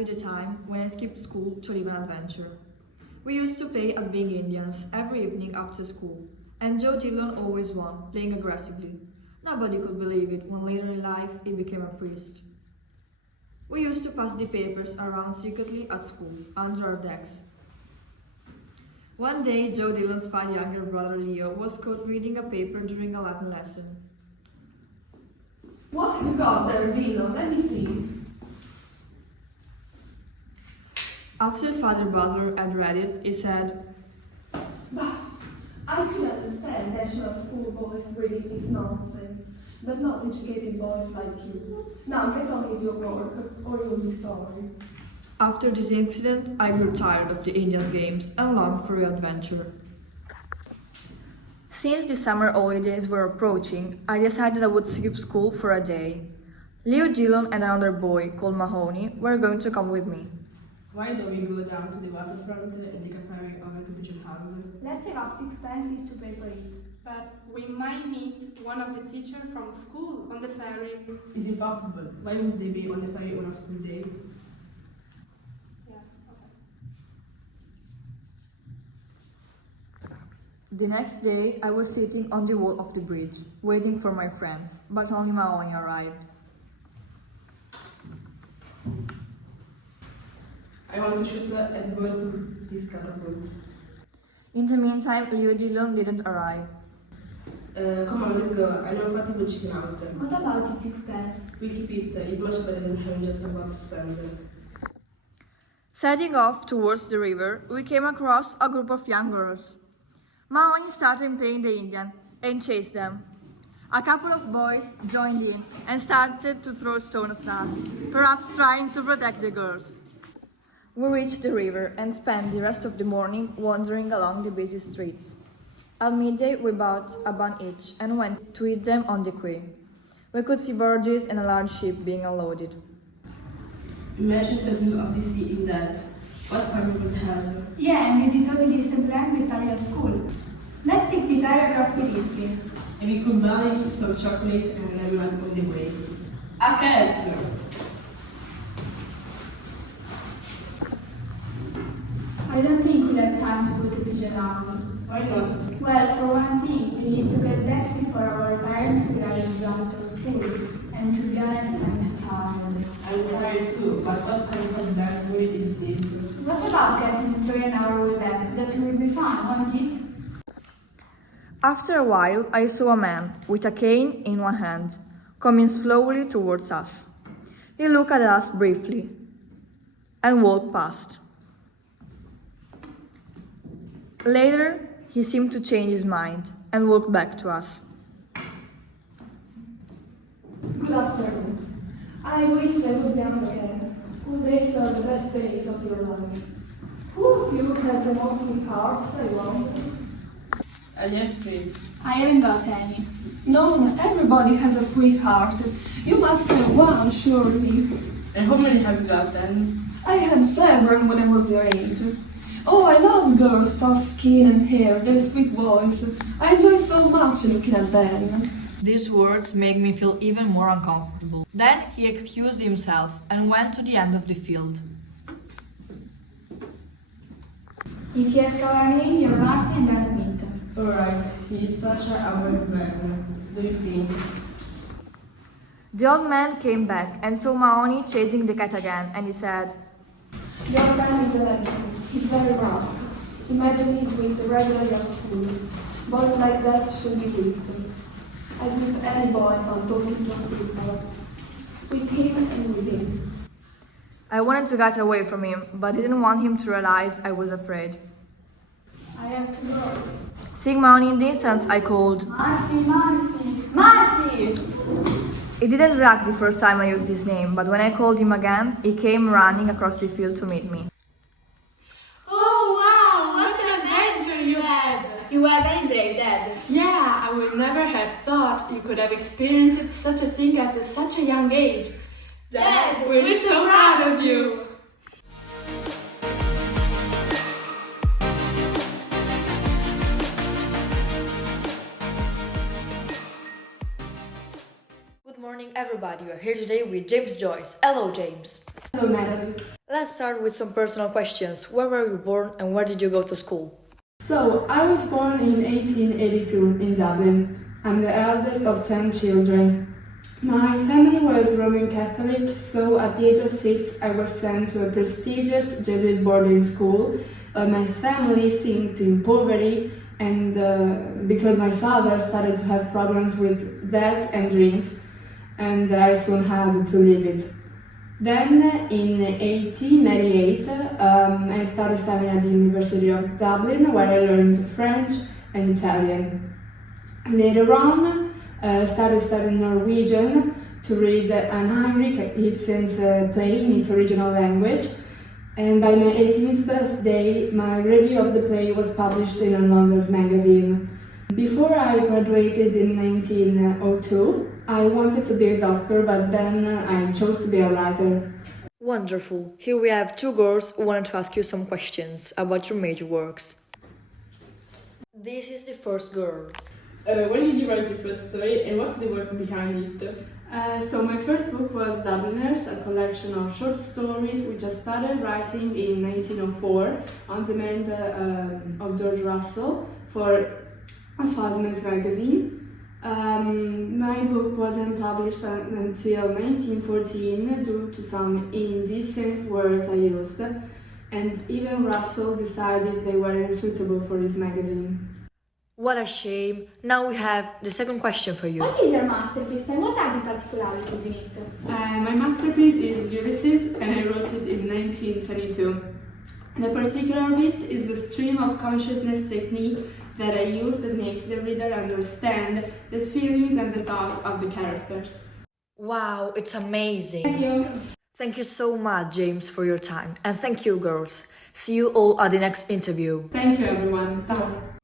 value the time when I skipped school to live an adventure. We used to play at being Indians every evening after school, and Joe Dillon always won, playing aggressively. Nobody could believe it when later in life he became a priest. We used to pass the papers around secretly at school, under our desks. One day, Joe Dillon's far younger brother Leo was caught reading a paper during a Latin lesson. What have you got there, Dillon? Let me see. After Father Butler had read it, he said, Bah, I can understand national school boys reading this nonsense, but not educated boys like you. Now get on with your work, or you'll be sorry. After this incident, I grew tired of the Indians games and longed for adventure. Since the summer holidays were approaching, I decided I would skip school for a day. Leo Dillon and another boy called Mahoney were going to come with me. Why don't we go down to the waterfront and take a ferry over to Pigeon House? Let's save up 6 pence each to pay for it. But we might meet one of the teachers from school on the ferry. It's impossible. Why would they be on the ferry on a school day? Yeah, okay. The next day, I was sitting on the wall of the bridge, waiting for my friends, but only Mahoney arrived. I want to shoot at the birds with this catapult. In the meantime, Leo Dillon didn't arrive. Come on, let's go. I know Fatty will chicken out. What about the 6 pence? We keep it. It's much better than having just about to spend. Setting off towards the river, we came across a group of young girls. Mahoney started playing the Indian and chased them. A couple of boys joined in and started to throw stones at us, perhaps trying to protect the girls. We reached the river and spent the rest of the morning wandering along the busy streets. At midday, we bought a bun each and went to eat them on the quay. We could see barges and a large ship being unloaded. Imagine settling up the sea in that. What fun we would have. Yeah, and visit all the distant lands we studied at school. Let's take the ferry across the river. And we could buy some chocolate and lemon on the way. A cat! I don't think we'll have time to go to Pigeon House. Why not? Well, for one thing, we need to get back before our parents will have gone to school. And to be honest, I'm too tired. I'm tired too, but what kind of adventure is this? What about getting the train on our way back? That will be fun, won't it? After a while, I saw a man with a cane in one hand, coming slowly towards us. He looked at us briefly and walked past. Later, he seemed to change his mind and walked back to us. Good afternoon. I wish I was young again. School days are the best days of your life. Who of you has the most sweethearts, I wonder? I have 3. I haven't got any. No, everybody has a sweetheart. You must have one, surely. And how many have you got then? I had 7 when I was your age. Oh, I love girls' soft skin and hair, their sweet voice. I enjoy so much looking at them. These words made me feel even more uncomfortable. Then he excused himself and went to the end of the field. If you ask our name, you're Murphy and that's Meet. Alright, he is such a weird man. Do you think? The old man came back and saw Mahoney chasing the cat again, and he said, Your friend is a legend. He's very rough. Imagine he's whipped regularly at school. Boys like that should be whipped. I'd whip any boy for talking to a sweetheart. With him and with him. I wanted to get away from him, but didn't want him to realize I was afraid. I have to go. Seeing Mahoney in the distance, I called. Murphy, Murphy, Murphy! He didn't react the first time I used his name, but when I called him again, he came running across the field to meet me. Oh wow, what an adventure you had! You were very brave, Dad. Yeah, I would never have thought you could have experienced such a thing at such a young age. Dad, we're so proud of you! Good morning, everybody. We are here today with James Joyce. Hello, James. Hello, Natalie. Let's start with some personal questions. Where were you born and where did you go to school? So, I was born in 1882 in Dublin. I'm the eldest of 10 children. My family was Roman Catholic, so at the age of 6 I was sent to a prestigious Jesuit boarding school. My family sinked in poverty, and because my father started to have problems with debts and drinks, and I soon had to leave it. Then in 1898 I started studying at the University of Dublin, where I learned French and Italian. Later on, started studying Norwegian to read Anne Heinrich Ibsen's play in its original language. And by my 18th birthday, my review of the play was published in a London's magazine. Before I graduated in 1902, I wanted to be a doctor, but then I chose to be a writer. Wonderful. Here we have two girls who wanted to ask you some questions about your major works. This is the first girl. When did you write your first story and what's the work behind it? So my first book was Dubliners, a collection of short stories which I started writing in 1904 on demand of George Russell for Fosman's magazine. My book wasn't published until 1914 due to some indecent words I used, and even Russell decided they weren't suitable for his magazine. What a shame. Now we have the second question for you. What is your masterpiece and what are the particularities in it? My masterpiece is Ulysses, and I wrote it in 1922. The particular bit is the stream of consciousness technique that I use that makes the reader understand the feelings and the thoughts of the characters. Wow, it's amazing. Thank you. Thank you so much, James, for your time. And thank you, girls. See you all at the next interview. Thank you, everyone. Bye.